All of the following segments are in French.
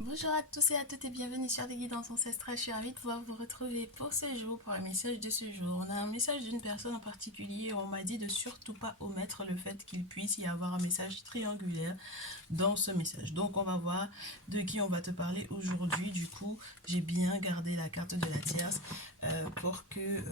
Bonjour à tous et à toutes et bienvenue sur les guidances ancestrales. Je suis ravie de pouvoir vous retrouver pour ce jour, pour un message de ce jour. On a un message d'une personne en particulier. On m'a dit de surtout pas omettre le fait qu'il puisse y avoir un message triangulaire dans ce message. Donc on va voir de qui on va te parler aujourd'hui. Du coup, j'ai bien gardé la carte de la tierce pour que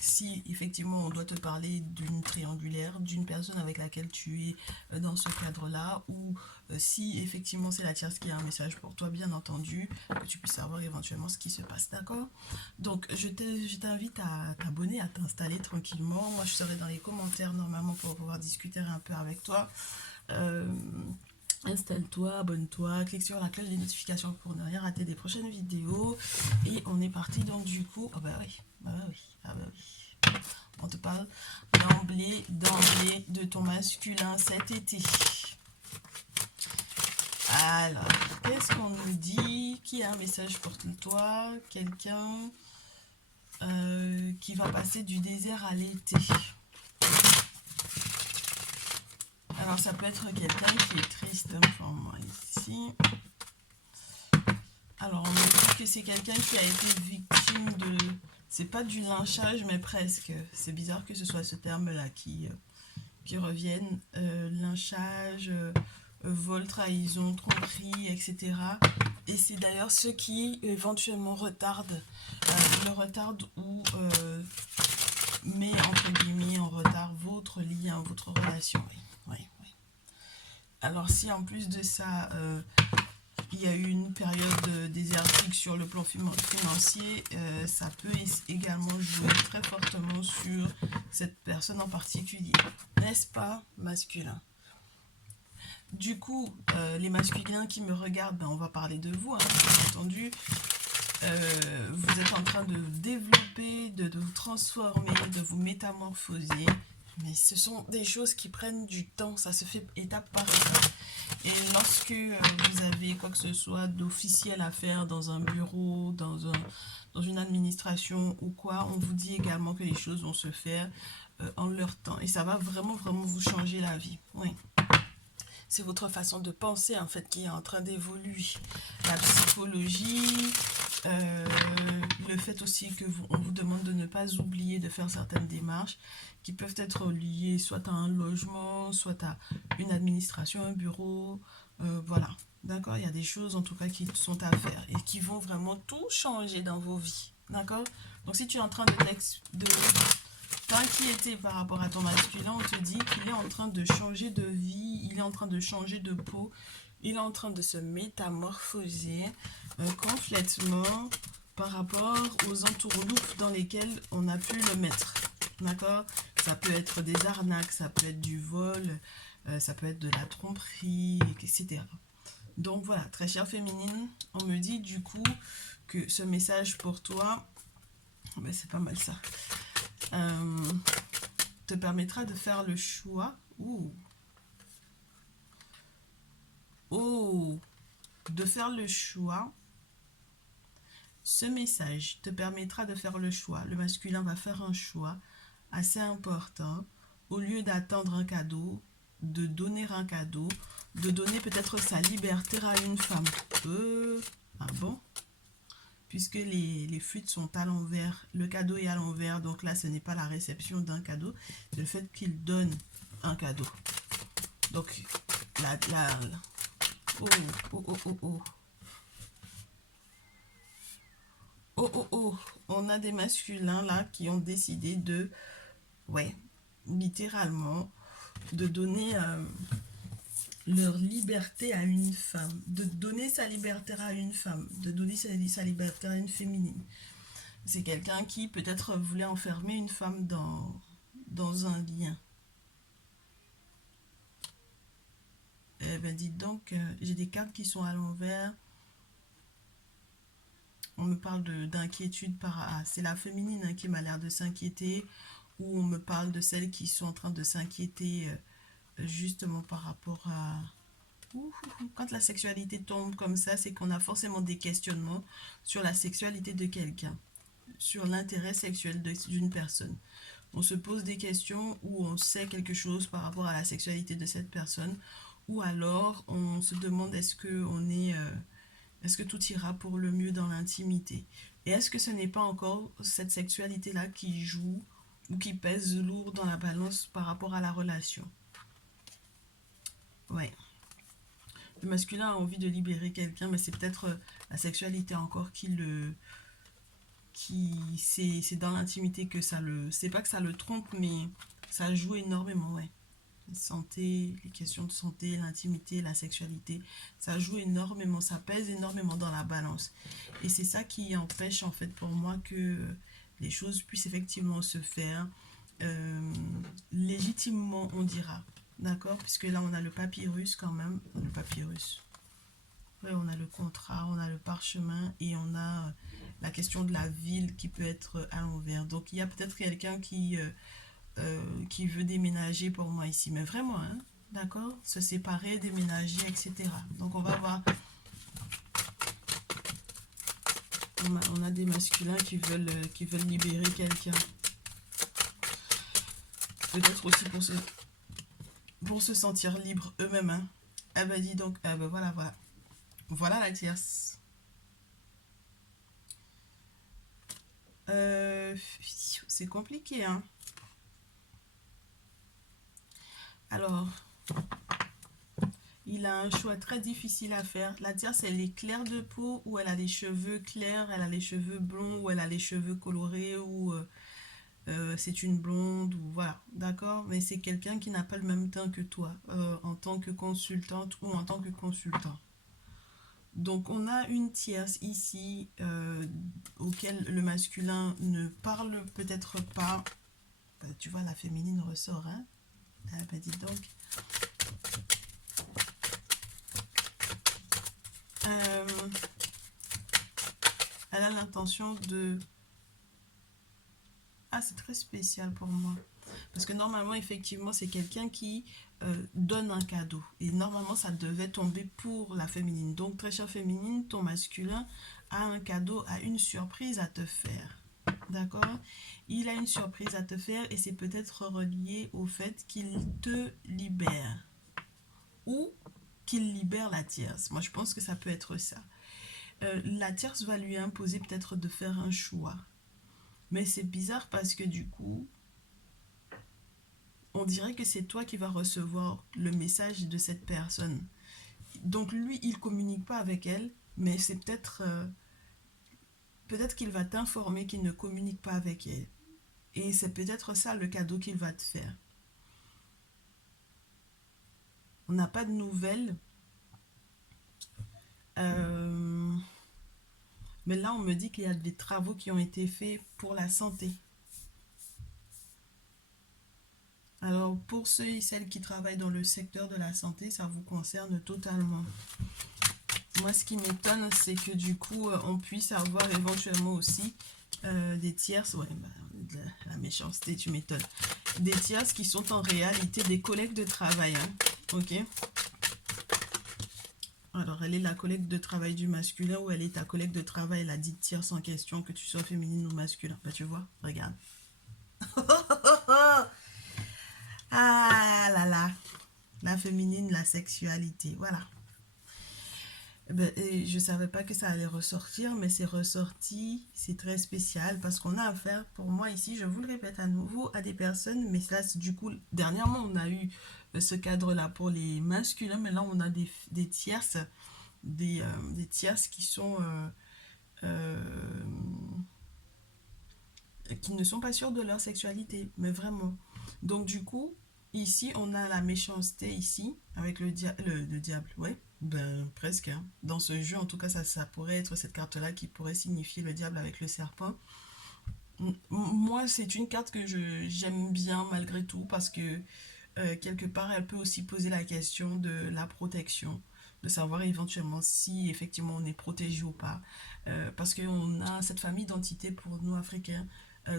si effectivement on doit te parler d'une triangulaire, d'une personne avec laquelle tu es dans ce cadre-là, ou si effectivement c'est la tierce qui a un message pour toi, bien entendu, que tu puisses savoir éventuellement ce qui se passe, d'accord? Donc je t'invite à t'abonner, à t'installer tranquillement. Moi je serai dans les commentaires normalement pour pouvoir discuter un peu avec toi. Euh, Installe-toi, abonne-toi, clique sur la cloche des notifications pour ne rien rater des prochaines vidéos. Et on est parti donc du coup. Oh bah oui, bah oui, ah bah oui. On te parle d'emblée de ton masculin cet été. Alors, qu'est-ce qu'on nous dit? Qui a un message pour toi? Quelqu'un qui va passer du désert à l'été. Alors, ça peut être quelqu'un qui est triste, enfin moi ici. Alors, on me dit que c'est quelqu'un qui a été victime de... C'est pas du lynchage, mais presque. C'est bizarre que ce soit ce terme-là qui revienne. Lynchage, vol, trahison, tromperie, etc. Et c'est d'ailleurs ce qui éventuellement retarde ou met entre guillemets en retard votre lien, votre relation. Oui, oui, oui. Alors si en plus de ça, il y a eu une période désertique sur le plan financier, ça peut également jouer très fortement sur cette personne en particulier. N'est-ce pas, masculin? Du coup, les masculins qui me regardent, ben, on va parler de vous, hein, bien entendu. Vous êtes en train de développer, de vous transformer, de vous métamorphoser. Mais ce sont des choses qui prennent du temps, ça se fait étape par étape. Et lorsque vous avez quoi que ce soit d'officiel à faire dans un bureau, dans une administration ou quoi, on vous dit également que les choses vont se faire en leur temps. Et ça va vraiment, vraiment vous changer la vie. Oui. C'est votre façon de penser en fait qui est en train d'évoluer. La psychologie, euh, le fait aussi que on vous demande de ne pas oublier de faire certaines démarches qui peuvent être liées soit à un logement, soit à une administration, un bureau, voilà. D'accord. Il y a des choses en tout cas qui sont à faire et qui vont vraiment tout changer dans vos vies. D'accord. Donc si tu es en train de t'inquiéter par rapport à ton masculin, on te dit qu'il est en train de changer de vie, il est en train de changer de peau, il est en train de se métamorphoser complètement par rapport aux entourloupes dans lesquelles on a pu le mettre. D'accord. Ça peut être des arnaques, ça peut être du vol, ça peut être de la tromperie, etc. Donc voilà, très chère féminine, on me dit du coup que ce message pour toi, ben c'est pas mal ça, euh, te permettra de faire le choix. Oh, de faire le choix. Ce message te permettra de faire le choix. Le masculin va faire un choix assez important. Au lieu d'attendre un cadeau, de donner un cadeau, de donner peut-être sa liberté à une femme. Ah bon? Puisque les fuites sont à l'envers, le cadeau est à l'envers, donc là ce n'est pas la réception d'un cadeau, c'est le fait qu'il donne un cadeau. Donc la oh, oh, oh, oh, oh. Oh, oh, oh. On a des masculins là qui ont décidé de, ouais, littéralement, de donner leur liberté à une femme, de donner sa liberté à une femme, de donner sa liberté à une féminine. C'est quelqu'un qui peut-être voulait enfermer une femme dans un lien. Eh ben dites donc, j'ai des cartes qui sont à l'envers. On me parle d'inquiétude c'est la féminine hein, qui m'a l'air de s'inquiéter, ou on me parle de celles qui sont en train de s'inquiéter justement par rapport à... Quand la sexualité tombe comme ça, c'est qu'on a forcément des questionnements sur la sexualité de quelqu'un, sur l'intérêt sexuel d'une personne. On se pose des questions où on sait quelque chose par rapport à la sexualité de cette personne, ou alors on se demande est-ce qu'on est Est-ce que tout ira pour le mieux dans l'intimité? Et est-ce que ce n'est pas encore cette sexualité-là qui joue ou qui pèse lourd dans la balance par rapport à la relation? Ouais. Le masculin a envie de libérer quelqu'un, mais c'est peut-être la sexualité encore qui le... c'est dans l'intimité que ça le... C'est pas que ça le trompe, mais ça joue énormément, ouais. Santé, les questions de santé, l'intimité, la sexualité, ça joue énormément, ça pèse énormément dans la balance. Et c'est ça qui empêche en fait pour moi que les choses puissent effectivement se faire légitimement, on dira. D'accord? Puisque là, on a le papyrus quand même. Le papyrus. Ouais, on a le contrat, on a le parchemin et on a la question de la ville qui peut être à l'envers. Donc, il y a peut-être quelqu'un qui veut déménager pour moi ici. Mais vraiment, hein, d'accord? Se séparer, déménager, etc. Donc, on va voir. On a des masculins qui veulent libérer quelqu'un. Peut-être aussi pour se sentir libres eux-mêmes. Hein. Ah bah dis donc, ah bah voilà, voilà. Voilà la tierce. C'est compliqué, hein. Alors, il a un choix très difficile à faire. La tierce, elle est claire de peau ou elle a les cheveux clairs, elle a les cheveux blonds ou elle a les cheveux colorés ou c'est une blonde ou voilà, d'accord? Mais c'est quelqu'un qui n'a pas le même teint que toi en tant que consultante ou en tant que consultant. Donc on a une tierce ici auquel le masculin ne parle peut-être pas. Tu vois, la féminine ressort, hein? Ah ben dis donc. Euh, elle a l'intention de... Ah, c'est très spécial pour moi. Parce que normalement, effectivement, c'est quelqu'un qui donne un cadeau. Et normalement, ça devait tomber pour la féminine. Donc, très chère féminine, ton masculin a un cadeau, a une surprise à te faire. D'accord? Il a une surprise à te faire et c'est peut-être relié au fait qu'il te libère. Ou qu'il libère la tierce. Moi, je pense que ça peut être ça. La tierce va lui imposer peut-être de faire un choix. Mais c'est bizarre parce que du coup, on dirait que c'est toi qui vas recevoir le message de cette personne. Donc lui, il communique pas avec elle, mais c'est peut-être qu'il va t'informer qu'il ne communique pas avec elle. Et c'est peut-être ça le cadeau qu'il va te faire. On n'a pas de nouvelles. Mais là, on me dit qu'il y a des travaux qui ont été faits pour la santé. Alors, pour ceux et celles qui travaillent dans le secteur de la santé, ça vous concerne totalement. Moi, ce qui m'étonne, c'est que du coup, on puisse avoir éventuellement aussi des tierces. Ouais, bah, la méchanceté, tu m'étonnes. Des tierces qui sont en réalité des collègues de travail. Hein. Ok. Alors, elle est la collègue de travail du masculin ou elle est ta collègue de travail, la dite tierce en question, que tu sois féminine ou masculin. Bah, tu vois, regarde. Ah là là, la féminine, la sexualité, voilà. Ben, je savais pas que ça allait ressortir, mais c'est ressorti, c'est très spécial parce qu'on a affaire, pour moi ici, je vous le répète à nouveau, à des personnes, mais là, du coup, dernièrement, on a eu ce cadre-là pour les masculins, mais là, on a des tierces, des tierces qui sont... qui ne sont pas sûrs de leur sexualité, mais vraiment. Donc du coup, ici, on a la méchanceté ici, avec le diable, ouais, ben presque. Hein. Dans ce jeu, en tout cas, ça pourrait être cette carte-là qui pourrait signifier le diable avec le serpent. Moi, c'est une carte que j'aime bien malgré tout, parce que quelque part, elle peut aussi poser la question de la protection, de savoir éventuellement si effectivement on est protégé ou pas. Parce qu'on a cette famille d'entités pour nous Africains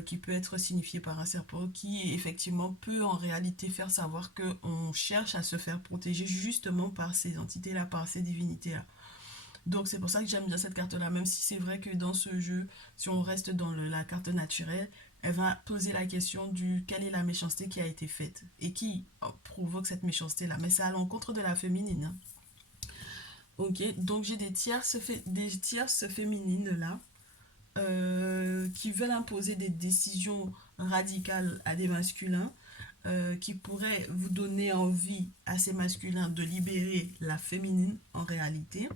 qui peut être signifiée par un serpent qui effectivement peut en réalité faire savoir qu'on cherche à se faire protéger justement par ces entités-là, par ces divinités-là. Donc c'est pour ça que j'aime bien cette carte-là, même si c'est vrai que dans ce jeu, si on reste dans la carte naturelle, elle va poser la question du quelle est la méchanceté qui a été faite et qui provoque cette méchanceté-là. Mais c'est à l'encontre de la féminine. Hein. Ok, donc j'ai des tierces féminines là qui veulent imposer des décisions radicales à des masculins qui pourraient vous donner envie à ces masculins de libérer la féminine en réalité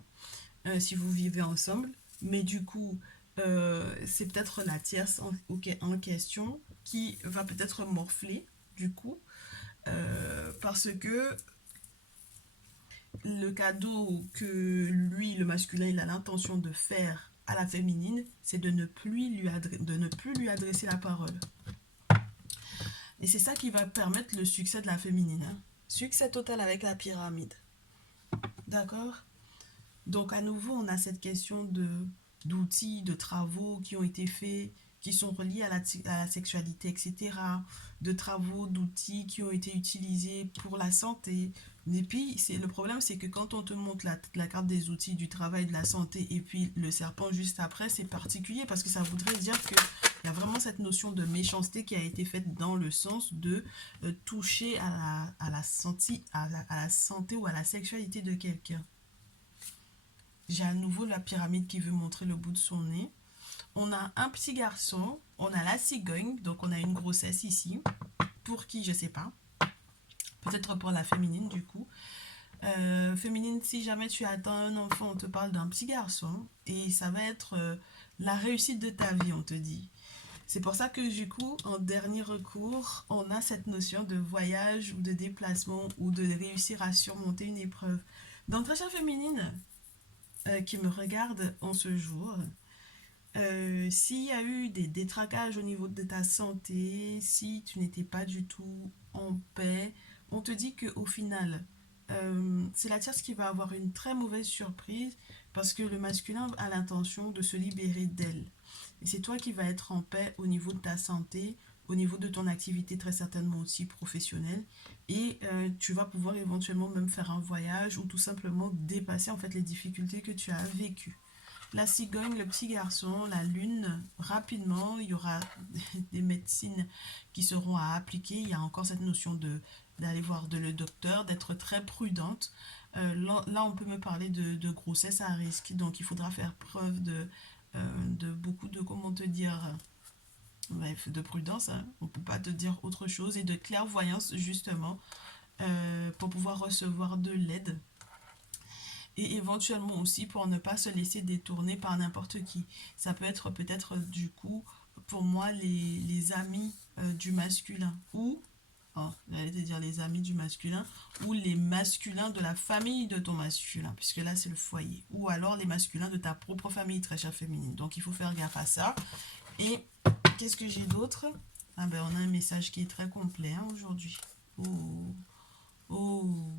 si vous vivez ensemble. Mais du coup, c'est peut-être la tierce en question qui va peut-être morfler du coup parce que le cadeau que lui, le masculin, il a l'intention de faire à la féminine, c'est de ne plus lui adresser la parole. Et c'est ça qui va permettre le succès de la féminine. Hein. Succès total avec la pyramide. D'accord. Donc à nouveau, on a cette question d'outils, de travaux qui ont été faits, qui sont reliés à la sexualité, etc. De travaux, d'outils qui ont été utilisés pour la santé. Et puis, le problème, c'est que quand on te montre la carte des outils du travail, de la santé, et puis le serpent juste après, c'est particulier parce que ça voudrait dire qu'il y a vraiment cette notion de méchanceté qui a été faite dans le sens de toucher à la santé ou à la sexualité de quelqu'un. J'ai à nouveau la pyramide qui veut montrer le bout de son nez. On a un petit garçon, on a la cigogne, donc on a une grossesse ici. Pour qui, je sais pas. Peut-être pour la féminine du coup. Féminine, si jamais tu attends un enfant, on te parle d'un petit garçon. Et ça va être la réussite de ta vie, on te dit. C'est pour ça que du coup, en dernier recours, on a cette notion de voyage ou de déplacement ou de réussir à surmonter une épreuve. Donc, très chère féminine, qui me regarde en ce jour, s'il y a eu des détraquages au niveau de ta santé, si tu n'étais pas du tout en paix, on te dit qu'au final, c'est la tierce qui va avoir une très mauvaise surprise parce que le masculin a l'intention de se libérer d'elle. Et c'est toi qui vas être en paix au niveau de ta santé, au niveau de ton activité très certainement aussi professionnelle. Et tu vas pouvoir éventuellement même faire un voyage ou tout simplement dépasser en fait les difficultés que tu as vécues. La cigogne, le petit garçon, la lune, rapidement, il y aura des médecines qui seront à appliquer. Il y a encore cette notion d'aller voir le docteur, d'être très prudente. Là, on peut me parler de grossesse à risque. Donc, il faudra faire preuve de beaucoup de, comment te dire, bref, de prudence. Hein. On ne peut pas te dire autre chose. Et de clairvoyance, justement, pour pouvoir recevoir de l'aide et éventuellement aussi pour ne pas se laisser détourner par n'importe qui. Ça peut être peut-être du coup pour moi les amis du masculin ou j'allais te dire les amis du masculin ou les masculins de la famille de ton masculin puisque là c'est le foyer ou alors les masculins de ta propre famille très chère féminine. Donc il faut faire gaffe à ça. Et qu'est-ce que j'ai d'autre? Ah ben on a un message qui est très complet hein, aujourd'hui. Oh, oh.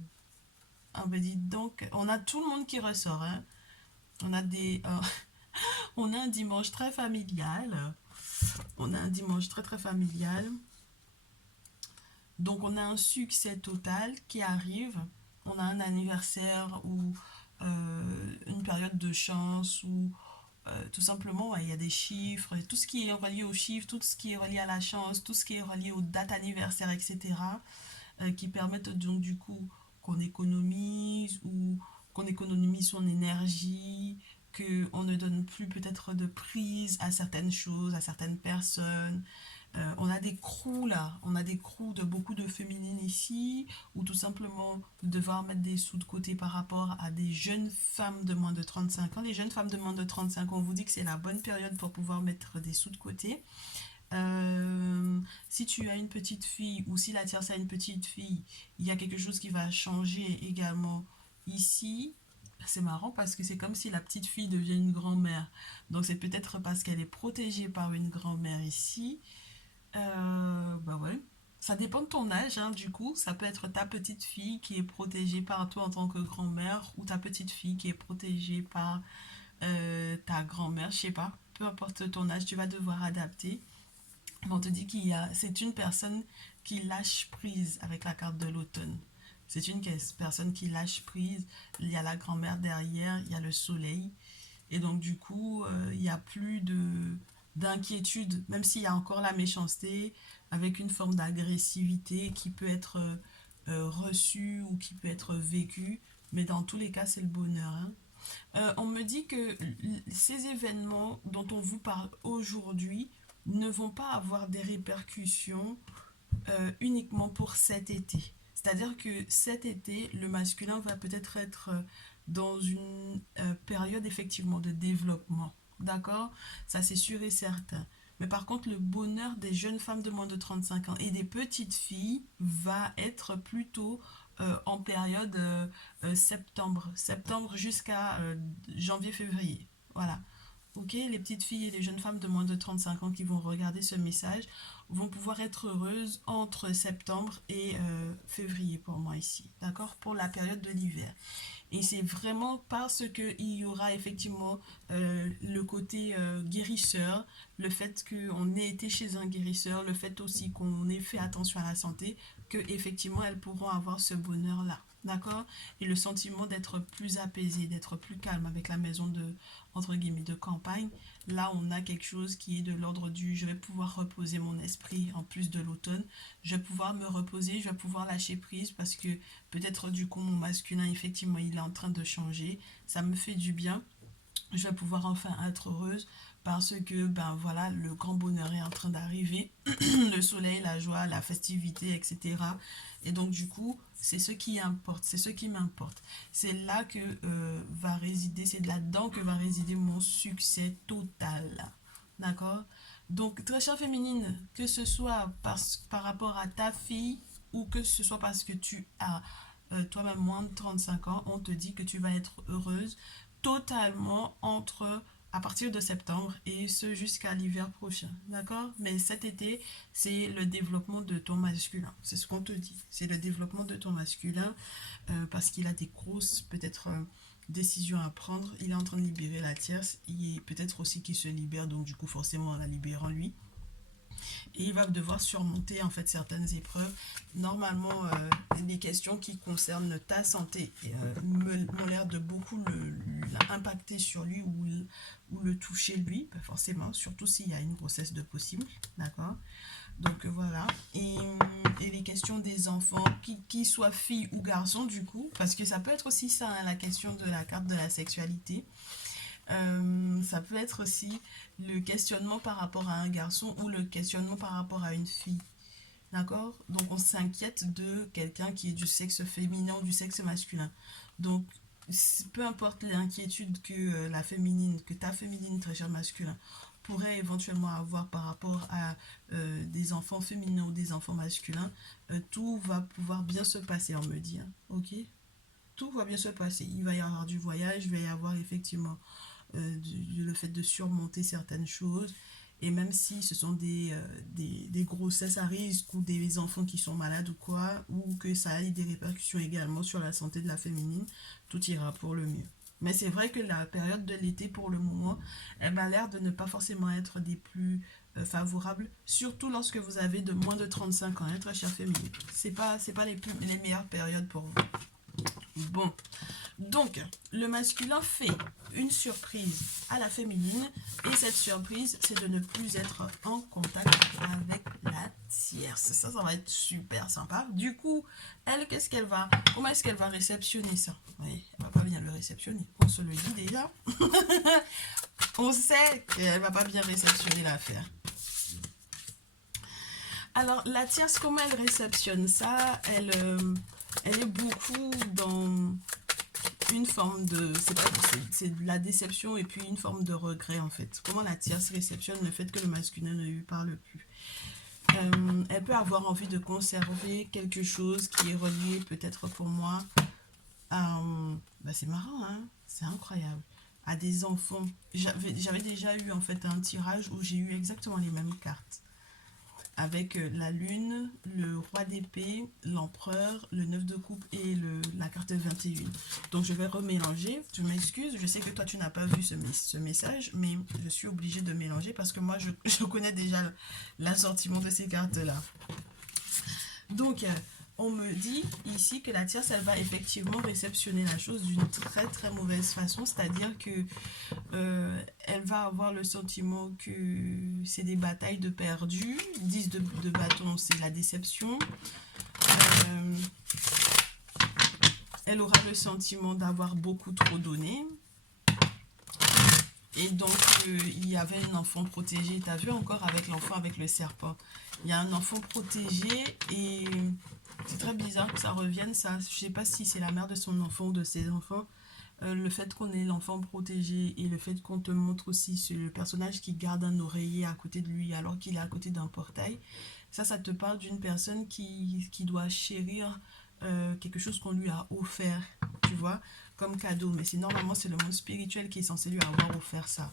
Ah ben dites donc, on a tout le monde qui ressort. Hein. On a on a un dimanche très familial. On a un dimanche très très familial. Donc on a un succès total qui arrive. On a un anniversaire ou une période de chance ou tout simplement ouais, il y a des chiffres, tout ce qui est relié aux chiffres, tout ce qui est relié à la chance, tout ce qui est relié aux dates anniversaires, etc. Qui permettent donc du coup qu'on économise ou qu'on économise son énergie, qu'on ne donne plus peut-être de prise à certaines choses, à certaines personnes. On a des crews là, on a des crews de beaucoup de féminines ici, ou tout simplement devoir mettre des sous de côté par rapport à des jeunes femmes de moins de 35 ans. Les jeunes femmes de moins de 35 ans, on vous dit que c'est la bonne période pour pouvoir mettre des sous de côté. Si tu as une petite fille ou si la tierce a une petite fille, il y a quelque chose qui va changer également ici. C'est marrant parce que c'est comme si la petite fille devient une grand-mère. Donc c'est peut-être parce qu'elle est protégée par une grand-mère ici. Bah ouais. Ça dépend de ton âge, hein, du coup. Ça peut être ta petite fille qui est protégée par toi en tant que grand-mère ou ta petite fille qui est protégée par ta grand-mère, je sais pas. Peu importe ton âge, tu vas devoir adapter. On te dit c'est une personne qui lâche prise avec la carte de l'automne. C'est une personne qui lâche prise. Il y a la grand-mère derrière, il y a le soleil. Et donc, du coup, il n'y a plus d'inquiétude, même s'il y a encore la méchanceté, avec une forme d'agressivité qui peut être reçue ou qui peut être vécue. Mais dans tous les cas, c'est le bonheur, hein. On me dit que ces événements dont on vous parle aujourd'hui ne vont pas avoir des répercussions uniquement pour cet été. C'est-à-dire que cet été, le masculin va peut-être être dans une période effectivement de développement. D'accord? Ça, c'est sûr et certain. Mais par contre, le bonheur des jeunes femmes de moins de 35 ans et des petites filles va être plutôt en période septembre. Septembre jusqu'à janvier-février. Voilà. Ok, les petites filles et les jeunes femmes de moins de 35 ans qui vont regarder ce message vont pouvoir être heureuses entre septembre et février pour moi ici, d'accord, pour la période de l'hiver. Et c'est vraiment parce qu'il y aura effectivement le côté guérisseur, le fait qu'on ait été chez un guérisseur, le fait aussi qu'on ait fait attention à la santé, que effectivement elles pourront avoir ce bonheur-là. D'accord? Et le sentiment d'être plus apaisé, d'être plus calme avec la maison de, entre guillemets, de campagne. Là, on a quelque chose qui est de l'ordre du je vais pouvoir reposer mon esprit en plus de l'automne. Je vais pouvoir me reposer, je vais pouvoir lâcher prise parce que peut-être du coup mon masculin, effectivement, il est en train de changer. Ça me fait du bien. Je vais pouvoir enfin être heureuse parce que ben voilà, le grand bonheur est en train d'arriver, le soleil, la joie, la festivité, etc. Et donc du coup, c'est ce qui importe, c'est ce qui m'importe. C'est là que va résider, c'est là-dedans que va résider mon succès total. D'accord? Donc, très chère féminine, que ce soit par rapport à ta fille ou que ce soit parce que tu as toi-même moins de 35 ans, on te dit que tu vas être heureuse totalement entre à partir de septembre et ce jusqu'à l'hiver prochain, d'accord? Mais cet été, c'est le développement de ton masculin, c'est ce qu'on te dit, c'est le développement de ton masculin parce qu'il a des grosses peut-être décisions à prendre, il est en train de libérer la tierce, il est peut-être aussi qu'il se libère, donc du coup forcément en la libérant lui, et il va devoir surmonter en fait certaines épreuves. Normalement, les questions qui concernent ta santé m'ont l'air de beaucoup l'impacter sur lui ou le toucher lui, pas forcément, surtout s'il y a une grossesse de possible, d'accord? Donc voilà, et les questions des enfants, qui soient filles ou garçons du coup, parce que ça peut être aussi ça, hein, la question de la carte de la sexualité. Ça peut être aussi le questionnement par rapport à un garçon ou le questionnement par rapport à une fille. D'accord? Donc on s'inquiète de quelqu'un qui est du sexe féminin ou du sexe masculin. Donc peu importe l'inquiétude que la féminine, que ta féminine très cher masculin pourrait éventuellement avoir par rapport à des enfants féminins ou des enfants masculins, tout va pouvoir bien se passer, on me dit. Hein. Ok? Tout va bien se passer. Il va y avoir du voyage, il va y avoir effectivement le fait de surmonter certaines choses. Et même si ce sont des grossesses à risque ou des enfants qui sont malades ou quoi, ou que ça ait des répercussions également sur la santé de la féminine, tout ira pour le mieux. Mais c'est vrai que la période de l'été, pour le moment, elle m'a l'air de ne pas forcément être des plus favorables, surtout lorsque vous avez de moins de 35 ans, hein, très chère féminine. C'est pas les meilleures périodes pour vous. Bon, donc le masculin fait une surprise à la féminine et cette surprise c'est de ne plus être en contact avec la tierce. Ça va être super sympa. Du coup, elle, comment est-ce qu'elle va réceptionner ça? Oui, elle va pas bien le réceptionner. On se le dit déjà. On sait qu'elle va pas bien réceptionner l'affaire. Alors la tierce, comment elle réceptionne ça? Elle est beaucoup dans une forme de c'est de la déception et puis une forme de regret en fait. Comment la tierce réceptionne le fait que le masculin ne lui parle plus. Elle peut avoir envie de conserver quelque chose qui est relié peut-être pour moi à c'est marrant, hein, c'est incroyable, à des enfants. J'avais déjà eu en fait un tirage où j'ai eu exactement les mêmes cartes avec la lune, le roi d'épée, l'empereur, le 9 de coupe et la carte 21. Donc je vais remélanger, tu m'excuses, je sais que toi tu n'as pas vu ce message, mais je suis obligée de mélanger parce que moi je connais déjà l'assortiment de ces cartes-là. Donc on me dit ici que la tierce, elle va effectivement réceptionner la chose d'une très très mauvaise façon, c'est-à-dire que elle va avoir le sentiment que c'est des batailles de perdus, 10 de bâton, c'est la déception, elle aura le sentiment d'avoir beaucoup trop donné. Et donc, il y avait un enfant protégé. Tu as vu encore avec l'enfant avec le serpent. Il y a un enfant protégé et c'est très bizarre que ça revienne. Ça, je sais pas si c'est la mère de son enfant ou de ses enfants. Le fait qu'on ait l'enfant protégé et le fait qu'on te montre aussi le personnage qui garde un oreiller à côté de lui alors qu'il est à côté d'un portail, ça te parle d'une personne qui doit chérir quelque chose qu'on lui a offert, tu vois, comme cadeau. Mais c'est normalement, c'est le monde spirituel qui est censé lui avoir offert ça.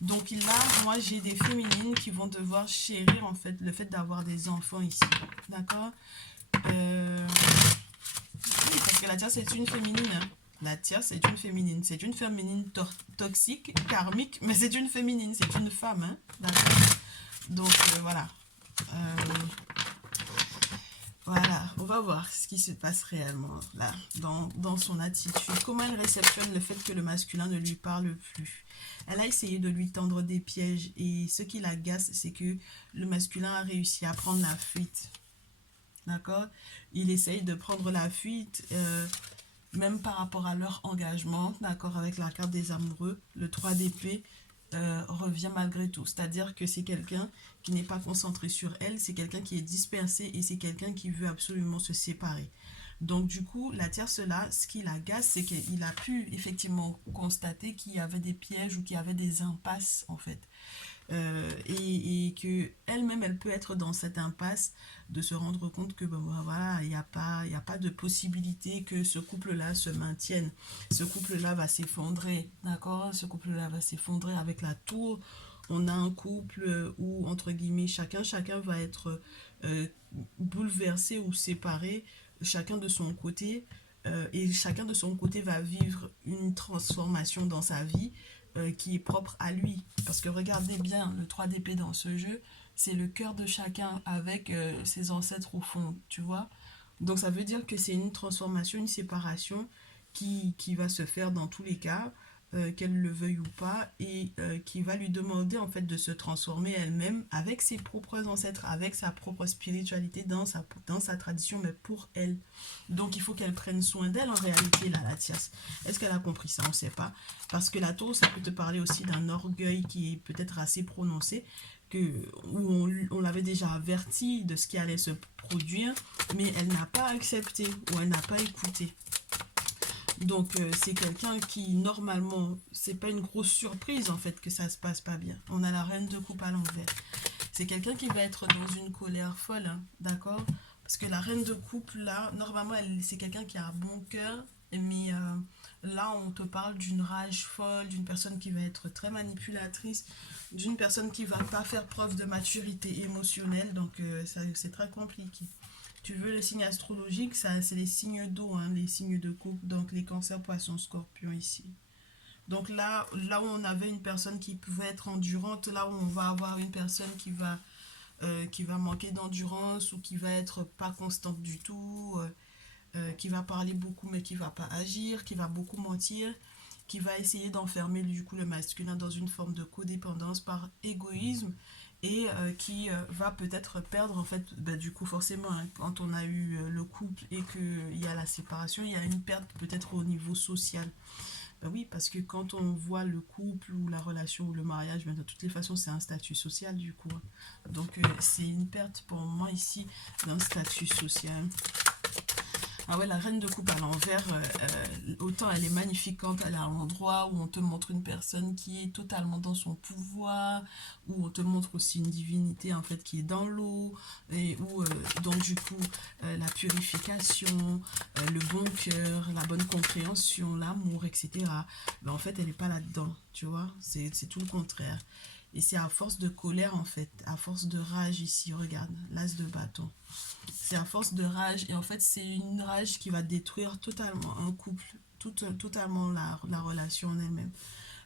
Donc là, moi, j'ai des féminines qui vont devoir chérir en fait le fait d'avoir des enfants ici. D'accord. Oui, parce que la tierce, c'est une féminine. Hein. La tierce, c'est une féminine. C'est une féminine toxique, karmique, mais c'est une féminine, c'est une femme. Hein. D'accord. Donc voilà. Euh, voilà, on va voir ce qui se passe réellement là, dans son attitude. Comment elle réceptionne le fait que le masculin ne lui parle plus. Elle a essayé de lui tendre des pièges et ce qui l'agace, c'est que le masculin a réussi à prendre la fuite. D'accord. Il essaye de prendre la fuite, même par rapport à leur engagement, d'accord, avec la carte des amoureux, le 3 d'épée revient malgré tout. C'est-à-dire que c'est quelqu'un qui n'est pas concentré sur elle, c'est quelqu'un qui est dispersé et c'est quelqu'un qui veut absolument se séparer. Donc du coup, la tierce là, ce qui l'agace, c'est qu'il a pu effectivement constater qu'il y avait des pièges ou qu'il y avait des impasses en fait. Et que elle-même, elle peut être dans cette impasse de se rendre compte que ben, voilà, il n'y a pas de possibilité que ce couple-là se maintienne. Ce couple-là va s'effondrer, d'accord. Ce couple-là va s'effondrer avec la tour. On a un couple où, entre guillemets, chacun va être euh, bouleversé ou séparé, chacun de son côté. Et chacun de son côté va vivre une transformation dans sa vie qui est propre à lui. Parce que regardez bien, le 3 d'épée dans ce jeu, c'est le cœur de chacun avec ses ancêtres au fond, tu vois. Donc ça veut dire que c'est une transformation, une séparation qui va se faire dans tous les cas, qu'elle le veuille ou pas, et qui va lui demander en fait de se transformer elle-même avec ses propres ancêtres, avec sa propre spiritualité dans sa tradition, mais pour elle. Donc il faut qu'elle prenne soin d'elle en réalité, là, la tierce. Est-ce qu'elle a compris ça? On ne sait pas. Parce que la tour, ça peut te parler aussi d'un orgueil qui est peut-être assez prononcé, que, où on l'avait déjà averti de ce qui allait se produire, mais elle n'a pas accepté ou elle n'a pas écouté. Donc c'est quelqu'un qui normalement, c'est pas une grosse surprise en fait que ça se passe pas bien. On a la reine de coupe à l'envers. C'est quelqu'un qui va être dans une colère folle, hein, d'accord. Parce que la reine de coupe là, normalement c'est quelqu'un qui a un bon cœur, mais là on te parle d'une rage folle, d'une personne qui va être très manipulatrice, d'une personne qui va pas faire preuve de maturité émotionnelle, donc c'est très compliqué. Tu veux les signes astrologiques, ça c'est les signes d'eau, hein, les signes de coupe, donc les cancers, poissons, scorpions ici. Donc là où on avait une personne qui pouvait être endurante, là où on va avoir une personne qui va manquer d'endurance ou qui va être pas constante du tout, qui va parler beaucoup mais qui va pas agir, qui va beaucoup mentir, qui va essayer d'enfermer du coup le masculin dans une forme de codépendance par égoïsme et qui va peut-être perdre en fait bah, du coup forcément hein, quand on a eu le couple et qu'il y a la séparation, il y a une perte peut-être au niveau social. Ben oui, parce que quand on voit le couple ou la relation ou le mariage, ben de toutes les façons, c'est un statut social du coup. Donc, c'est une perte pour moi ici d'un statut social. Ah ouais, la reine de coupe à l'envers, autant elle est magnifique quand elle est à un endroit où on te montre une personne qui est totalement dans son pouvoir, où on te montre aussi une divinité en fait qui est dans l'eau, et où donc du coup la purification, le bon cœur, la bonne compréhension, l'amour, etc. Ben, en fait elle n'est pas là-dedans, tu vois, c'est tout le contraire. Et c'est à force de colère en fait, à force de rage ici, regarde, l'as de bâton. C'est à force de rage et en fait c'est une rage qui va détruire totalement un couple, totalement la relation en elle-même.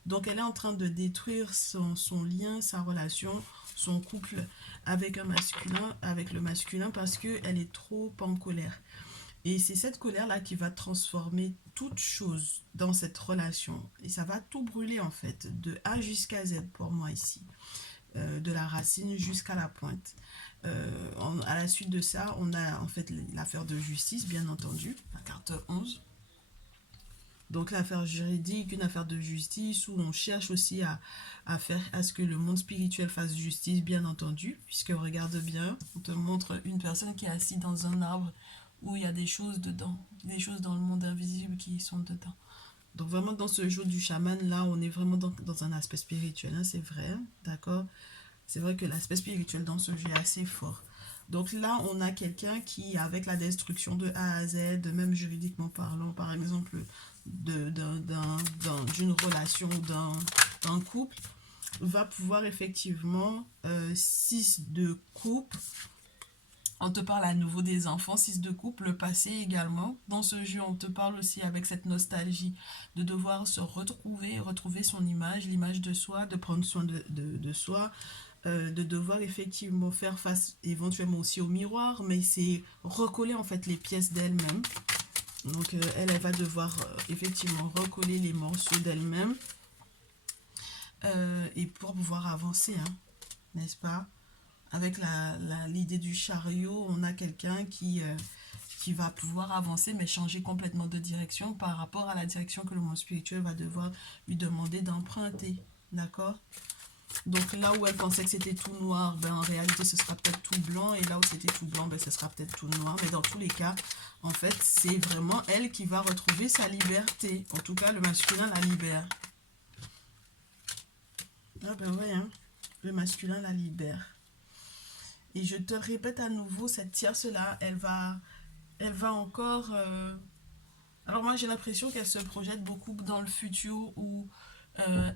Donc elle est en train de détruire son lien, sa relation, son couple avec un masculin, avec le masculin parce qu'elle est trop en colère. Et c'est cette colère-là qui va transformer toute chose dans cette relation. Et ça va tout brûler en fait, de A jusqu'à Z pour moi ici. De la racine jusqu'à la pointe. À la suite de ça, on a en fait l'affaire de justice, bien entendu, la carte 11. Donc l'affaire juridique, une affaire de justice où on cherche aussi à faire à ce que le monde spirituel fasse justice, bien entendu, puisque regarde bien, on te montre une personne qui est assise dans un arbre où il y a des choses dedans, des choses dans le monde invisible qui sont dedans. Donc vraiment dans ce jeu du chaman, là, on est vraiment dans un aspect spirituel, hein, c'est vrai, d'accord. C'est vrai que l'aspect spirituel dans ce jeu est assez fort. Donc là, on a quelqu'un qui, avec la destruction de A à Z, même juridiquement parlant, par exemple, d'une relation, d'un couple, va pouvoir effectivement, 6 de couple, on te parle à nouveau des enfants, 6 de couple, le passé également. Dans ce jeu, on te parle aussi avec cette nostalgie de devoir se retrouver, retrouver son image, l'image de soi, de prendre soin de soi, de devoir effectivement faire face éventuellement aussi au miroir, mais c'est recoller en fait les pièces d'elle-même. Donc elle va devoir effectivement recoller les morceaux d'elle-même et pour pouvoir avancer, hein, n'est-ce pas? Avec l'idée du chariot, on a quelqu'un qui va pouvoir avancer mais changer complètement de direction par rapport à la direction que le monde spirituel va devoir lui demander d'emprunter. D'accord? Donc là où elle pensait que c'était tout noir, ben en réalité ce sera peut-être tout blanc, et là où c'était tout blanc, ben ce sera peut-être tout noir. Mais dans tous les cas, en fait, c'est vraiment elle qui va retrouver sa liberté. En tout cas, le masculin la libère. Ah ben ouais, hein, le masculin la libère. Et je te répète à nouveau, cette tierce-là, elle va encore... Alors moi, j'ai l'impression qu'elle se projette beaucoup dans le futur où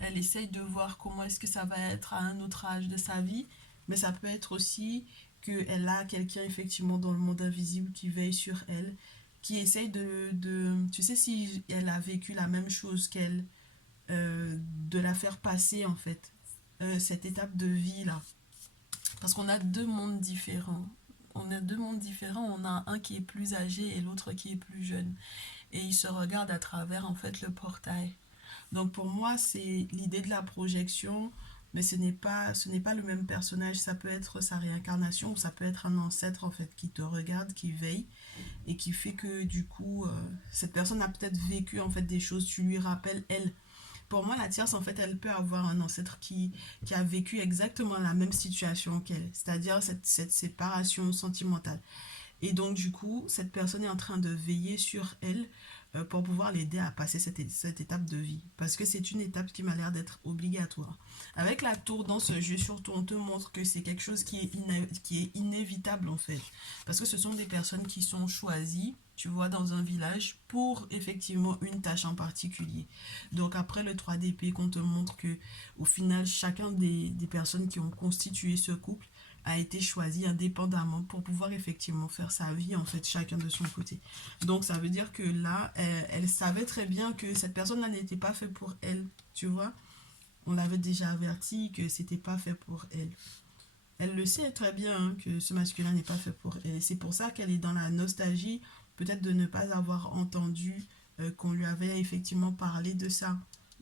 elle essaye de voir comment est-ce que ça va être à un autre âge de sa vie. Mais ça peut être aussi qu'elle a quelqu'un effectivement dans le monde invisible qui veille sur elle, qui essaye tu sais, si elle a vécu la même chose qu'elle, de la faire passer en fait, cette étape de vie là. Parce qu'on a deux mondes différents. On a deux mondes différents, on a un qui est plus âgé et l'autre qui est plus jeune. Et ils se regardent à travers en fait le portail. Donc pour moi, c'est l'idée de la projection, mais ce n'est pas le même personnage. Ça peut être sa réincarnation ou ça peut être un ancêtre en fait qui te regarde, qui veille et qui fait que du coup, cette personne a peut-être vécu en fait des choses. Tu lui rappelles elle. Pour moi, la tierce, en fait, elle peut avoir un ancêtre qui a vécu exactement la même situation qu'elle, c'est-à-dire cette séparation sentimentale. Et donc, du coup, cette personne est en train de veiller sur elle pour pouvoir l'aider à passer cette étape de vie. Parce que c'est une étape qui m'a l'air d'être obligatoire. Avec la tour dans ce jeu, surtout, on te montre que c'est quelque chose qui est inévitable, en fait. Parce que ce sont des personnes qui sont choisies, tu vois, dans un village pour effectivement une tâche en particulier. Donc, après le 3DP, qu'on te montre que au final, chacun des personnes qui ont constitué ce couple a été choisi indépendamment pour pouvoir effectivement faire sa vie en fait chacun de son côté. Donc ça veut dire que là elle savait très bien que cette personne là n'était pas faite pour elle, tu vois. On l'avait déjà averti que c'était pas fait pour elle. Elle le sait très bien, hein, que ce masculin n'est pas fait pour elle. C'est pour ça qu'elle est dans la nostalgie, peut-être de ne pas avoir entendu qu'on lui avait effectivement parlé de ça,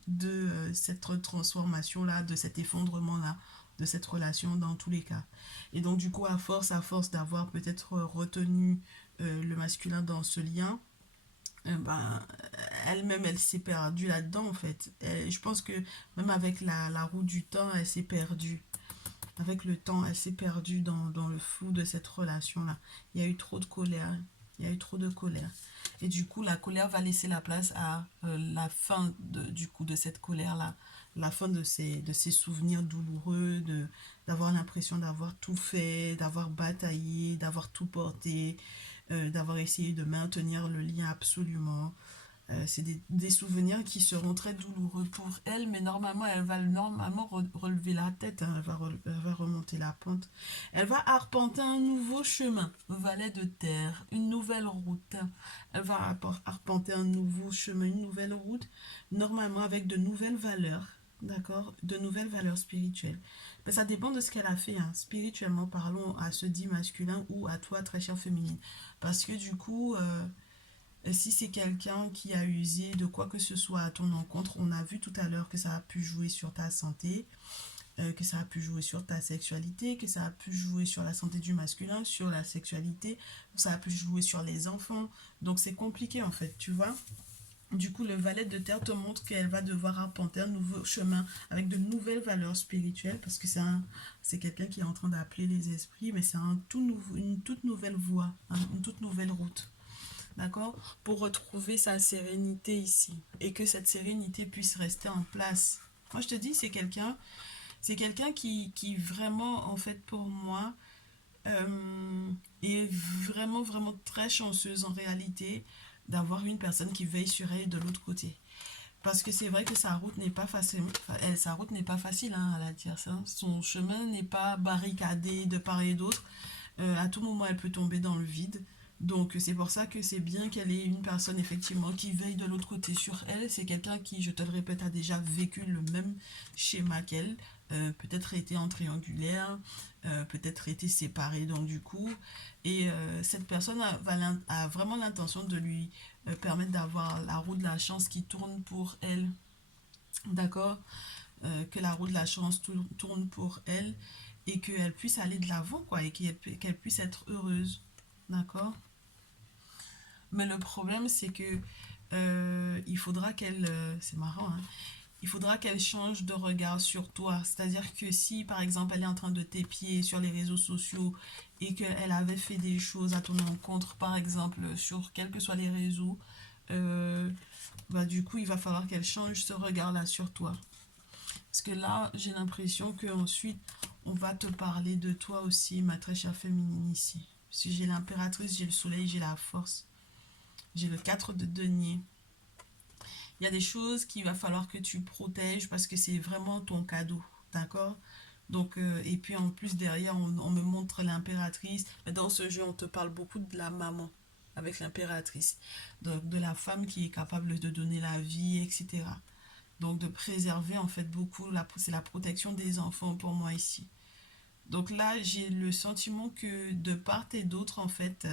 de cette transformation là, de cet effondrement là, de cette relation dans tous les cas. Et donc du coup, à force d'avoir peut-être retenu le masculin dans ce lien, ben, elle-même, elle s'est perdue là-dedans en fait. Je pense que même avec la roue du temps, elle s'est perdue. Avec le temps, elle s'est perdue dans le flou de cette relation-là. Il y a eu trop de colère. Il y a eu trop de colère. Et du coup, la colère va laisser la place à la fin du coup, de cette colère-là. La fin de ces souvenirs douloureux, d'avoir l'impression d'avoir tout fait, d'avoir bataillé, d'avoir tout porté, d'avoir essayé de maintenir le lien absolument. C'est des souvenirs qui seront très douloureux pour elle, mais normalement, elle va normalement relever la tête, hein, elle va remonter la pente. Elle va arpenter un nouveau chemin, valet de terre, une nouvelle route. Elle va arpenter un nouveau chemin, une nouvelle route, normalement avec de nouvelles valeurs, d'accord, de nouvelles valeurs spirituelles. Mais ça dépend de ce qu'elle a fait, hein, spirituellement parlons, à ce dit masculin ou à toi, très chère féminine. Parce que du coup... si c'est quelqu'un qui a usé de quoi que ce soit à ton encontre, on a vu tout à l'heure que ça a pu jouer sur ta santé, que ça a pu jouer sur ta sexualité, que ça a pu jouer sur la santé du masculin, sur la sexualité, ça a pu jouer sur les enfants. Donc c'est compliqué en fait, tu vois. Du coup, le valet de terre te montre qu'elle va devoir arpenter un nouveau chemin avec de nouvelles valeurs spirituelles parce que c'est quelqu'un qui est en train d'appeler les esprits, mais c'est une toute nouvelle voie, hein, une toute nouvelle route. D'accord? Pour retrouver sa sérénité ici et que cette sérénité puisse rester en place. Moi, je te dis, c'est quelqu'un qui vraiment, en fait, pour moi, est vraiment, vraiment très chanceuse en réalité d'avoir une personne qui veille sur elle de l'autre côté. Parce que c'est vrai que sa route n'est pas facile, sa route n'est pas facile hein, à la tierce. Hein. Son chemin n'est pas barricadé de part et d'autre. À tout moment, elle peut tomber dans le vide. Donc, c'est pour ça que c'est bien qu'elle ait une personne, effectivement, qui veille de l'autre côté sur elle. C'est quelqu'un qui, je te le répète, a déjà vécu le même schéma qu'elle. Peut-être été en triangulaire, peut-être été séparé, donc du coup. Et cette personne a vraiment l'intention de lui permettre d'avoir la roue de la chance qui tourne pour elle. D'accord? Que la roue de la chance tourne pour elle et qu'elle puisse aller de l'avant, quoi, et qu'elle puisse être heureuse. D'accord? Mais le problème, c'est que il faudra qu'elle. C'est marrant, hein? Il faudra qu'elle change de regard sur toi. C'est-à-dire que si, par exemple, elle est en train de t'épier sur les réseaux sociaux et qu'elle avait fait des choses à ton encontre, par exemple, sur quels que soient les réseaux, euh, bah, du coup, il va falloir qu'elle change ce regard-là sur toi. Parce que là, j'ai l'impression qu'ensuite, on va te parler de toi aussi, ma très chère féminine ici. Si j'ai l'impératrice, j'ai le soleil, j'ai la force. J'ai le 4 de denier. Il y a des choses qu'il va falloir que tu protèges parce que c'est vraiment ton cadeau. D'accord? Donc, et puis en plus, derrière, on me montre l'impératrice. Dans ce jeu, on te parle beaucoup de la maman avec l'impératrice. Donc, de la femme qui est capable de donner la vie, etc. Donc, de préserver, en fait, beaucoup. C'est la protection des enfants pour moi ici. Donc là, j'ai le sentiment que de part et d'autre, en fait,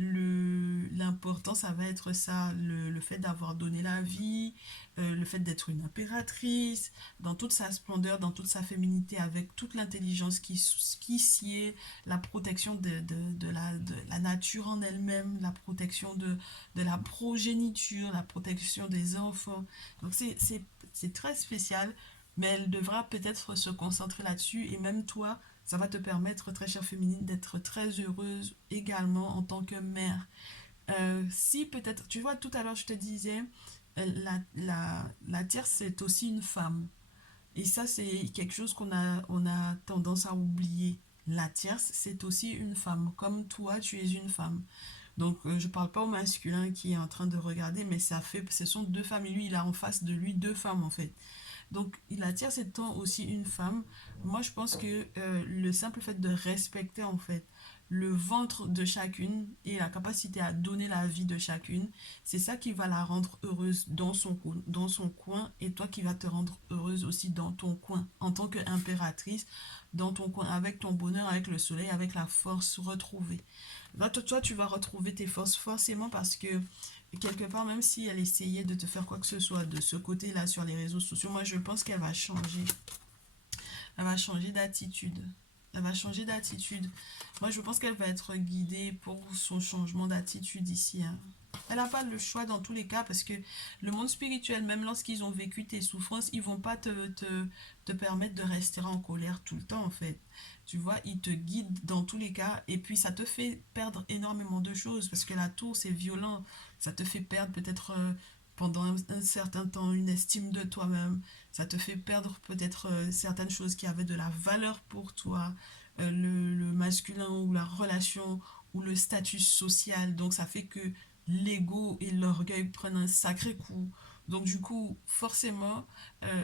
l'important, ça va être ça, le fait d'avoir donné la vie, le fait d'être une impératrice, dans toute sa splendeur, dans toute sa féminité, avec toute l'intelligence qui sied, la protection de la nature en elle-même, la protection de la progéniture, la protection des enfants. Donc c'est très spécial, mais elle devra peut-être se concentrer là-dessus, et même toi, ça va te permettre, très chère féminine, d'être très heureuse également en tant que mère. Si peut-être, tu vois, tout à l'heure, je te disais, la tierce, c'est aussi une femme. Et ça, c'est quelque chose on a tendance à oublier. La tierce, c'est aussi une femme. Comme toi, tu es une femme. Donc, je parle pas au masculin qui est en train de regarder, mais ce sont deux femmes. Et lui, il a en face de lui deux femmes, en fait. Donc, la tierce étant aussi une femme, moi je pense que le simple fait de respecter en fait le ventre de chacune et la capacité à donner la vie de chacune, c'est ça qui va la rendre heureuse dans son coin et toi qui va te rendre heureuse aussi dans ton coin en tant qu'impératrice, dans ton coin avec ton bonheur, avec le soleil, avec la force retrouvée. Là, toi, tu vas retrouver tes forces forcément parce que quelque part, même si elle essayait de te faire quoi que ce soit de ce côté-là sur les réseaux sociaux, moi je pense qu'elle va changer. Elle va changer d'attitude. Elle va changer d'attitude. Moi je pense qu'elle va être guidée pour son changement d'attitude ici. Hein. Elle n'a pas le choix dans tous les cas parce que le monde spirituel, même lorsqu'ils ont vécu tes souffrances, ils vont pas te permettre de rester en colère tout le temps en fait. Tu vois, ils te guident dans tous les cas et puis ça te fait perdre énormément de choses parce que la tour c'est violent. Ça te fait perdre peut-être pendant un certain temps une estime de toi-même. Ça te fait perdre peut-être certaines choses qui avaient de la valeur pour toi. Le masculin ou la relation ou le statut social. Donc ça fait que l'ego et l'orgueil prennent un sacré coup. Donc du coup, forcément,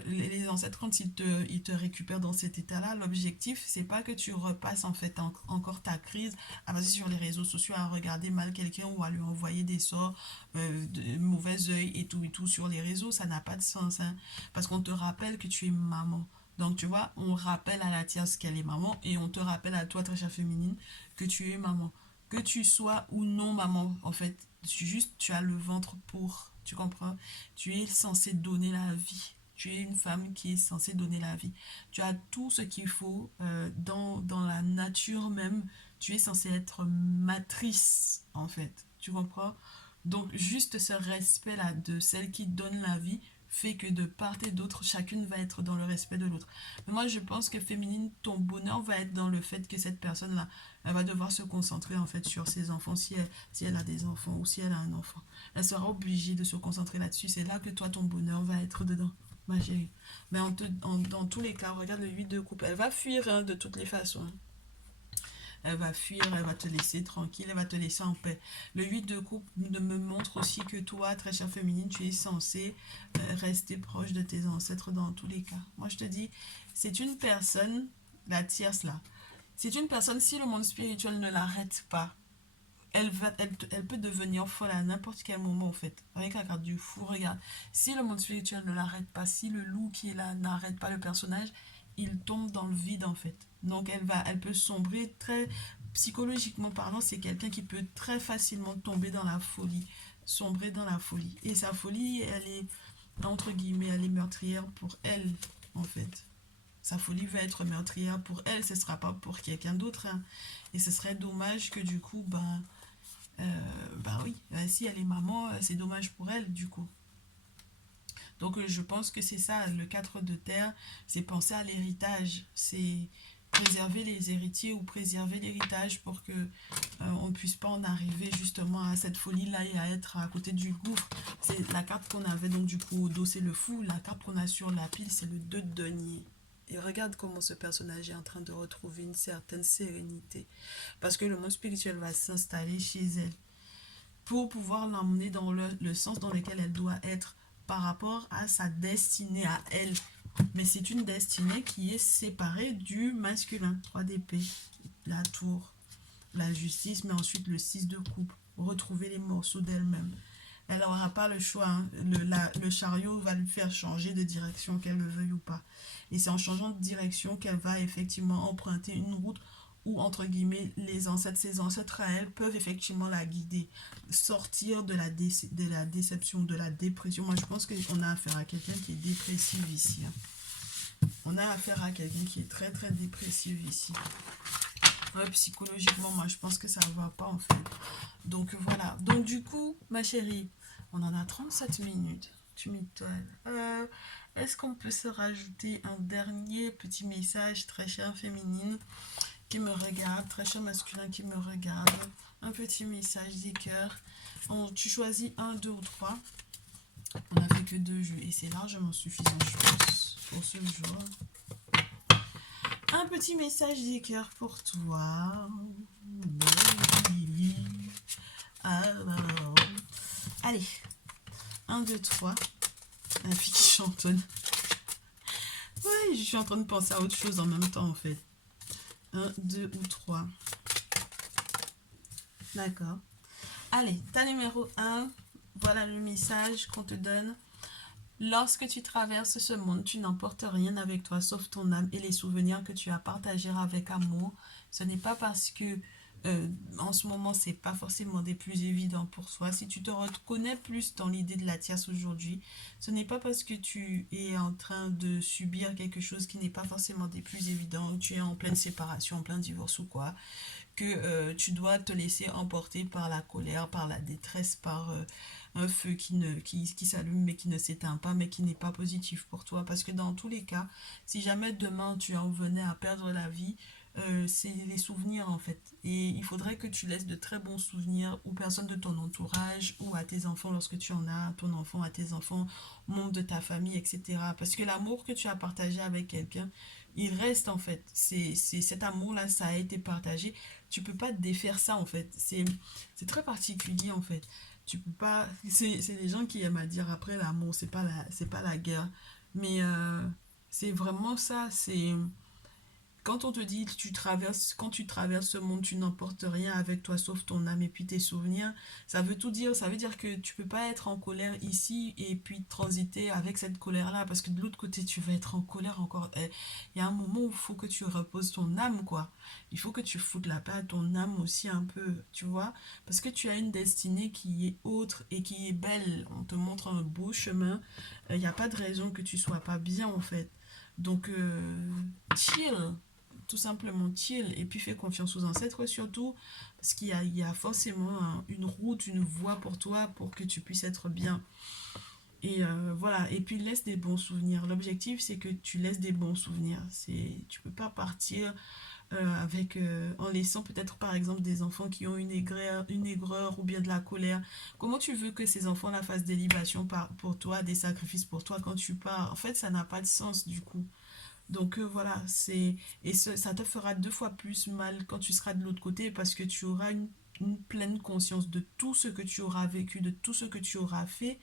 les ancêtres, quand ils te récupèrent dans cet état-là, l'objectif, c'est pas que tu repasses en fait encore ta crise à passer sur les réseaux sociaux, à regarder mal quelqu'un ou à lui envoyer des sorts, de mauvais oeil et tout sur les réseaux. Ça n'a pas de sens, hein, parce qu'on te rappelle que tu es maman. Donc tu vois, on rappelle à la tierce qu'elle est maman et on te rappelle à toi, très chère féminine, que tu es maman. Que tu sois ou non maman, en fait, juste tu as le ventre pour, tu comprends? Tu es censé donner la vie. Tu es une femme qui est censée donner la vie. Tu as tout ce qu'il faut dans la nature même. Tu es censée être matrice, en fait. Tu comprends? Donc, juste ce respect-là de celle qui donne la vie fait que de part et d'autre, chacune va être dans le respect de l'autre. Mais moi, je pense que féminine, ton bonheur va être dans le fait que cette personne-là, elle va devoir se concentrer en fait sur ses enfants, si elle a des enfants ou si elle a un enfant. Elle sera obligée de se concentrer là-dessus. C'est là que toi, ton bonheur va être dedans, ma chérie. Mais dans tous les cas, regarde le 8 de coupe. Elle va fuir hein, de toutes les façons. Elle va fuir, elle va te laisser tranquille, elle va te laisser en paix. Le 8 de coupe me montre aussi que toi, très chère féminine, tu es censée rester proche de tes ancêtres dans tous les cas. Moi, je te dis, c'est une personne, la tierce là, c'est une personne, si le monde spirituel ne l'arrête pas, elle peut devenir folle à n'importe quel moment en fait. Avec la carte du fou, regarde. Si le monde spirituel ne l'arrête pas, si le loup qui est là n'arrête pas le personnage, il tombe dans le vide en fait. Donc elle peut sombrer très psychologiquement parlant. C'est quelqu'un qui peut très facilement tomber dans la folie, sombrer dans la folie. Et sa folie, elle est entre guillemets, elle est meurtrière pour elle en fait. Sa folie va être meurtrière pour elle, ce ne sera pas pour quelqu'un d'autre. Hein. Et ce serait dommage que du coup, bah oui, si elle est maman, c'est dommage pour elle du coup. Donc je pense que c'est ça, le 4 de terre, c'est penser à l'héritage, c'est préserver les héritiers ou préserver l'héritage pour que on ne puisse pas en arriver justement à cette folie-là et à être à côté du gouffre. C'est la carte qu'on avait donc du coup au dos, c'est le fou, la carte qu'on a sur la pile, c'est le 2 de denier. Et regarde comment ce personnage est en train de retrouver une certaine sérénité. Parce que le monde spirituel va s'installer chez elle pour pouvoir l'emmener dans le sens dans lequel elle doit être par rapport à sa destinée à elle. Mais c'est une destinée qui est séparée du masculin. 3 d'épée, la tour, la justice, mais ensuite le 6 de coupe. Retrouver les morceaux d'elle-même. Elle n'aura pas le choix. Hein. Le chariot va lui faire changer de direction, qu'elle le veuille ou pas. Et c'est en changeant de direction qu'elle va effectivement emprunter une route où, entre guillemets, ses ancêtres à elle peuvent effectivement la guider. Sortir de la déception, de la dépression. Moi, je pense qu'on a affaire à quelqu'un qui est dépressif ici. Hein. On a affaire à quelqu'un qui est très, très dépressif ici. Ouais, psychologiquement, moi, je pense que ça ne va pas, en fait. Donc, voilà. Donc, du coup, ma chérie, on en a 37 minutes. Tu m'étonnes. Est-ce qu'on peut se rajouter un dernier petit message, très chère féminine qui me regarde, très cher masculin qui me regarde, un petit message des cœurs. Tu choisis un, deux ou trois. On n'a fait que 2 jeux et c'est largement suffisant, je pense, pour ce jour. Un petit message des cœurs pour toi. Alors, allez, 1, 2, 3. La fille qui chantonne. Ouais, je suis en train de penser à autre chose en même temps en fait. 1, 2 ou 3. D'accord. Allez, ta numéro 1. Voilà le message qu'on te donne. Lorsque tu traverses ce monde, tu n'emportes rien avec toi sauf ton âme et les souvenirs que tu as partagés avec amour. Ce n'est pas parce que en ce moment, c'est pas forcément des plus évidents pour toi. Si tu te reconnais plus dans l'idée de la tierce aujourd'hui, ce n'est pas parce que tu es en train de subir quelque chose qui n'est pas forcément des plus évidents, tu es en pleine séparation, en plein divorce ou quoi, que tu dois te laisser emporter par la colère, par la détresse, par un feu qui s'allume mais qui ne s'éteint pas, mais qui n'est pas positif pour toi. Parce que dans tous les cas, si jamais demain tu en venais à perdre la vie, c'est les souvenirs en fait. Et il faudrait que tu laisses de très bons souvenirs aux personnes de ton entourage ou à tes enfants lorsque tu en as, ton enfant, à tes enfants, membres de ta famille, etc. Parce que l'amour que tu as partagé avec quelqu'un, il reste en fait. C'est cet amour-là, ça a été partagé. Tu peux pas défaire ça en fait. C'est très particulier en fait. Tu peux pas. C'est les gens qui aiment à dire après l'amour, c'est pas la guerre. Mais c'est vraiment ça. C'est quand on te dit que quand tu traverses ce monde, tu n'emportes rien avec toi sauf ton âme et puis tes souvenirs, ça veut tout dire. Ça veut dire que tu peux pas être en colère ici et puis transiter avec cette colère-là parce que de l'autre côté, tu vas être en colère encore. Il y a un moment où il faut que tu reposes ton âme, quoi. Il faut que tu foutes la paix à ton âme aussi un peu, tu vois. Parce que tu as une destinée qui est autre et qui est belle. On te montre un beau chemin. Il n'y a pas de raison que tu sois pas bien, en fait. Donc, chill tout simplement chill et puis fais confiance aux ancêtres surtout parce qu'il y a forcément une route, une voie pour toi pour que tu puisses être bien. Et voilà, et puis laisse des bons souvenirs. L'objectif, c'est que tu laisses des bons souvenirs. Tu peux pas partir en laissant peut-être par exemple des enfants qui ont une aigreur ou bien de la colère. Comment tu veux que ces enfants-là fassent des libations pour toi, des sacrifices pour toi quand tu pars? En fait, ça n'a pas de sens du coup. Donc voilà, ça te fera deux fois plus mal quand tu seras de l'autre côté parce que tu auras une pleine conscience de tout ce que tu auras vécu, de tout ce que tu auras fait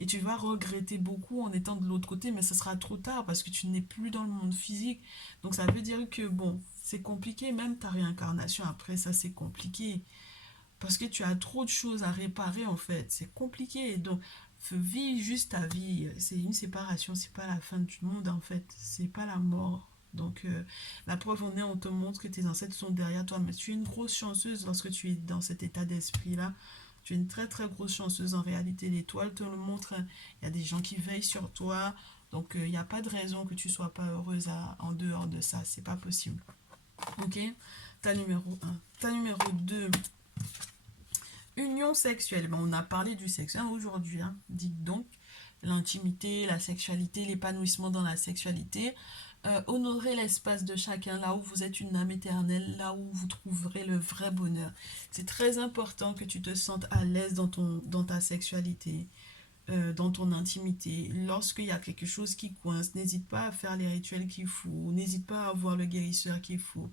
et tu vas regretter beaucoup en étant de l'autre côté, mais ce sera trop tard parce que tu n'es plus dans le monde physique. Donc ça veut dire que bon, c'est compliqué, même ta réincarnation après ça c'est compliqué. Parce que tu as trop de choses à réparer en fait. C'est compliqué. Donc vis juste ta vie. C'est une séparation, c'est pas la fin du monde en fait. C'est pas la mort. Donc la preuve en est, on te montre que tes ancêtres sont derrière toi. Mais tu es une grosse chanceuse lorsque tu es dans cet état d'esprit-là. Tu es une très très grosse chanceuse en réalité. L'étoile te le montre. Il y a des gens qui veillent sur toi. Donc il n'y a pas de raison que tu sois pas heureuse en dehors de ça. C'est pas possible. Ok. Ta numéro un. Ta numéro 2. Union sexuelle. Ben, on a parlé du sexe aujourd'hui. Dites donc, l'intimité, la sexualité, l'épanouissement dans la sexualité. Honorer l'espace de chacun, là où vous êtes une âme éternelle, là où vous trouverez le vrai bonheur. C'est très important que tu te sentes à l'aise dans ta sexualité, dans ton intimité. Lorsqu'il y a quelque chose qui coince, n'hésite pas à faire les rituels qu'il faut, n'hésite pas à voir le guérisseur qu'il faut.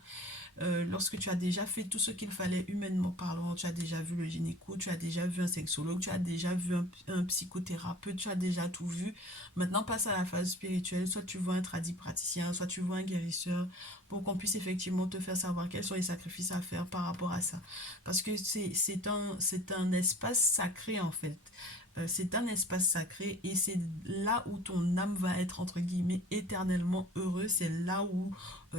Lorsque tu as déjà fait tout ce qu'il fallait humainement parlant, tu as déjà vu le gynéco, tu as déjà vu un sexologue, tu as déjà vu un psychothérapeute, tu as déjà tout vu. Maintenant, passe à la phase spirituelle. Soit tu vois un praticien, soit tu vois un guérisseur pour qu'on puisse effectivement te faire savoir quels sont les sacrifices à faire par rapport à ça. Parce que c'est un espace sacré en fait. C'est un espace sacré et c'est là où ton âme va être entre guillemets éternellement heureuse. C'est là où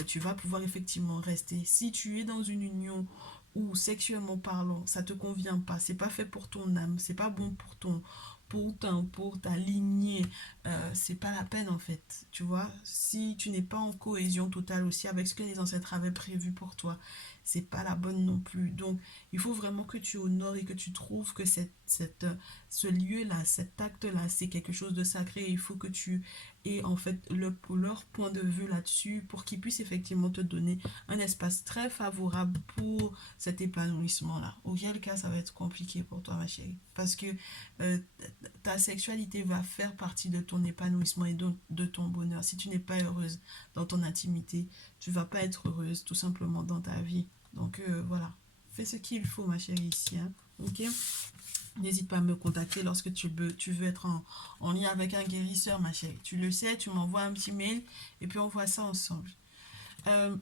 tu vas pouvoir effectivement rester. Si tu es dans une union où sexuellement parlant, ça te convient pas, c'est pas fait pour ton âme, c'est pas bon pour ta lignée, c'est pas la peine en fait, tu vois. Si tu n'es pas en cohésion totale aussi avec ce que les ancêtres avaient prévu pour toi, c'est pas la bonne non plus. Donc, il faut vraiment que tu honores et que tu trouves que ce lieu-là, cet acte-là, c'est quelque chose de sacré. Il faut que tu aies en fait leur point de vue là-dessus pour qu'ils puissent effectivement te donner un espace très favorable pour cet épanouissement-là. Auquel cas, ça va être compliqué pour toi, ma chérie. Parce que euh, ta sexualité va faire partie de ton épanouissement et donc de ton bonheur. Si tu n'es pas heureuse dans ton intimité, tu vas pas être heureuse tout simplement dans ta vie. Donc voilà, fais ce qu'il faut, ma chérie, ici. Ok. N'hésite pas à me contacter lorsque tu veux être en lien avec un guérisseur, ma chérie. Tu le sais, tu m'envoies un petit mail et puis on voit ça ensemble.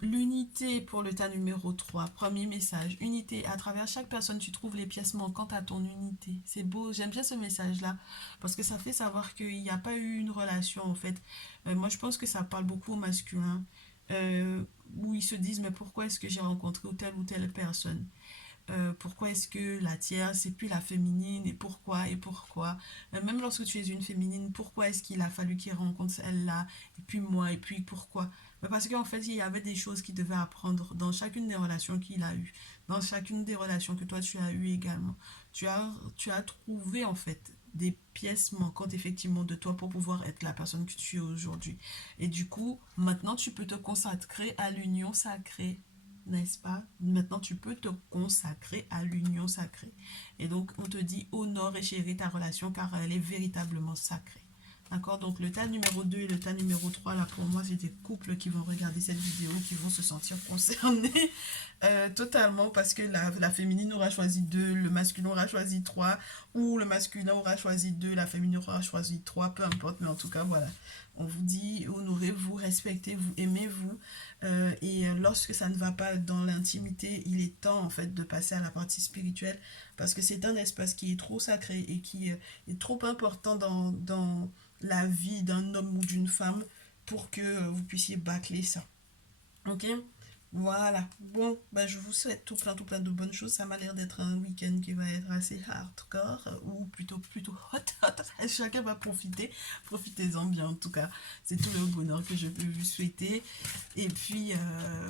L'unité pour le tas numéro 3. Premier message. Unité. À travers chaque personne, tu trouves les pièces manquantes à ton unité. C'est beau. J'aime bien ce message-là. Parce que ça fait savoir qu'il n'y a pas eu une relation, en fait. Moi, je pense que ça parle beaucoup au masculin. Où ils se disent, mais pourquoi est-ce que j'ai rencontré telle ou telle personne? Pourquoi est-ce que la tierce c'est plus la féminine et pourquoi même lorsque tu es une féminine, pourquoi est-ce qu'il a fallu qu'il rencontre celle-là et puis moi et puis pourquoi? Parce qu'en fait il y avait des choses qu'il devait apprendre dans chacune des relations qu'il a eues, dans chacune des relations que toi tu as eues également. Tu as trouvé en fait des pièces manquantes effectivement de toi pour pouvoir être la personne que tu es aujourd'hui, et du coup maintenant tu peux te consacrer à l'union sacrée, n'est-ce pas? Maintenant, tu peux te consacrer à l'union sacrée. Et donc, on te dit honore et chéris ta relation car elle est véritablement sacrée. D'accord? Donc, le tas numéro 2 et le tas numéro 3 là, pour moi, c'est des couples qui vont regarder cette vidéo, qui vont se sentir concernés totalement parce que la féminine aura choisi 2, le masculin aura choisi 3, ou le masculin aura choisi 2, la féminine aura choisi 3, peu importe, mais en tout cas, voilà. On vous dit honorez-vous, respectez-vous, aimez-vous. Et lorsque ça ne va pas dans l'intimité, il est temps en fait de passer à la partie spirituelle parce que c'est un espace qui est trop sacré et qui est trop important dans la vie d'un homme ou d'une femme pour que vous puissiez bâcler ça. Ok? Voilà. Bon, bah, je vous souhaite tout plein de bonnes choses. Ça m'a l'air d'être un week-end qui va être assez hardcore, ou plutôt hot. Chacun va profiter. Profitez-en bien, en tout cas. C'est tout le bonheur que je peux vous souhaiter. Et puis,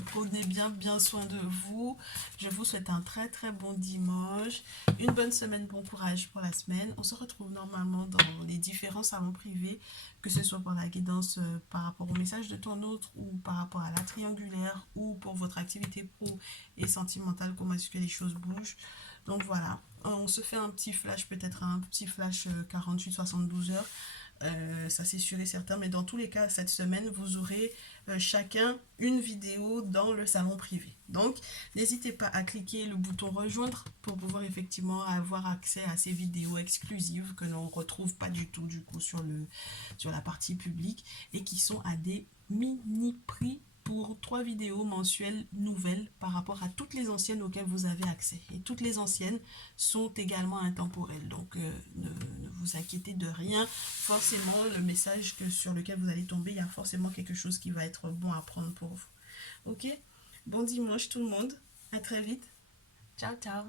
prenez bien soin de vous. Je vous souhaite un très bon dimanche. Une bonne semaine, bon courage pour la semaine. On se retrouve normalement dans les différents salons privés, que ce soit pour la guidance par rapport au message de ton autre, ou par rapport à la triangulaire, ou pour votre activité pro et sentimentale, comment est-ce que les choses bougent. Donc voilà, on se fait un petit flash, peut-être un petit flash 48-72 heures. Ça c'est sûr et certain, mais dans tous les cas, cette semaine, vous aurez chacun une vidéo dans le salon privé. Donc, n'hésitez pas à cliquer le bouton rejoindre pour pouvoir effectivement avoir accès à ces vidéos exclusives que l'on ne retrouve pas du tout du coup sur la partie publique, et qui sont à des mini prix pour 3 vidéos mensuelles nouvelles par rapport à toutes les anciennes auxquelles vous avez accès. Et toutes les anciennes sont également intemporelles. Donc ne vous inquiétez de rien. Forcément, le message sur lequel vous allez tomber, il y a forcément quelque chose qui va être bon à prendre pour vous. Ok? Bon dimanche tout le monde. À très vite. Ciao, ciao.